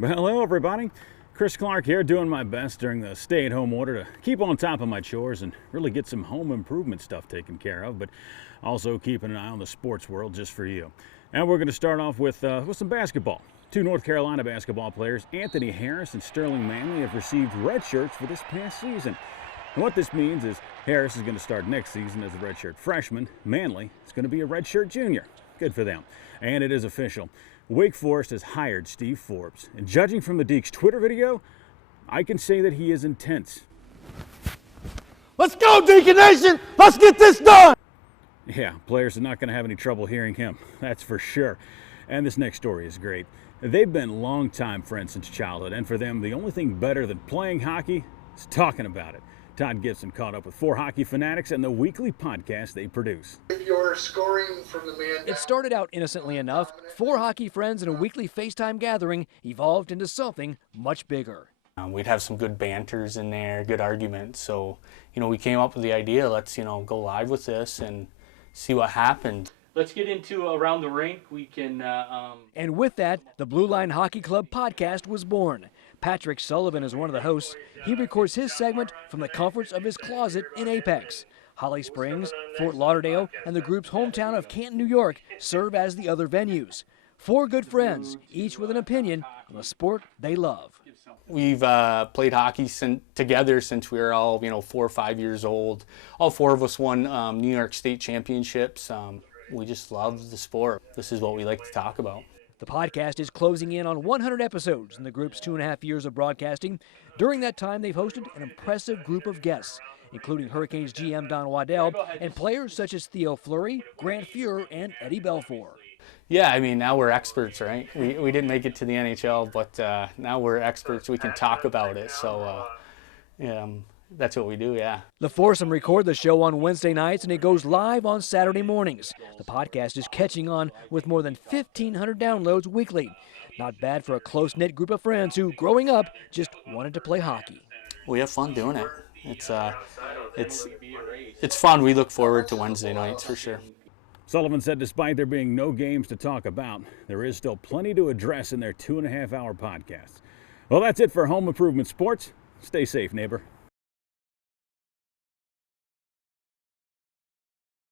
Well, hello everybody. Chris Clark here, doing my best during the stay-at-home order to keep on top of my chores and really get some home improvement stuff taken care of, but also keeping an eye on the sports world just for you. And we're going to start off with some basketball. Two North Carolina basketball players, Anthony Harris and Sterling Manley, have received red shirts for this past season. And what this means is Harris is going to start next season as a redshirt freshman. Manley is going to be a redshirt junior. Good for them. And it is official. Wake Forest has hired Steve Forbes. And judging from the Deacs Twitter video, I can say that he is intense. Let's go, Deacon Nation! Let's get this done! Yeah, players are not going to have any trouble hearing him. That's for sure. And this next story is great. They've been longtime friends since childhood, and for them, the only thing better than playing hockey is talking about it. Todd Gibson caught up with 4 hockey fanatics and the weekly podcast they produce. You're scoring from the man down. It started out innocently enough. 4 hockey friends and a weekly FaceTime gathering evolved into something much bigger. We'd have some good banters in there, good arguments. So, we came up with the idea, let's, go live with this and see what happened. Let's get into Around the Rink. We can... And with that, the Blue Line Hockey Club podcast was born. Patrick Sullivan is one of the hosts. He records his segment from the comforts of his closet in Apex. Holly Springs, Fort Lauderdale, and the group's hometown of Canton, New York serve as the other venues. 4 good friends, each with an opinion on the sport they love. We've played hockey together since we were all, 4 or 5 years old. All 4 of us won New York State championships. We just love the sport. This is what we like to talk about. The podcast is closing in on 100 episodes in the group's 2.5 years of broadcasting. During that time, they've hosted an impressive group of guests, including Hurricanes GM Don Waddell and players such as Theo Fleury, Grant Fuhr, and Eddie Belfour. Yeah, now we're experts, right? We didn't make it to the NHL, but now we're experts. We can talk about it. So, that's what we do, yeah. The foursome record the show on Wednesday nights, and it goes live on Saturday mornings. The podcast is catching on with more than 1,500 downloads weekly. Not bad for a close-knit group of friends who, growing up, just wanted to play hockey. We have fun doing it. It's fun. We look forward to Wednesday nights for sure. Sullivan said despite there being no games to talk about, there is still plenty to address in their 2.5-hour podcast. Well, that's it for Home Improvement Sports. Stay safe, neighbor.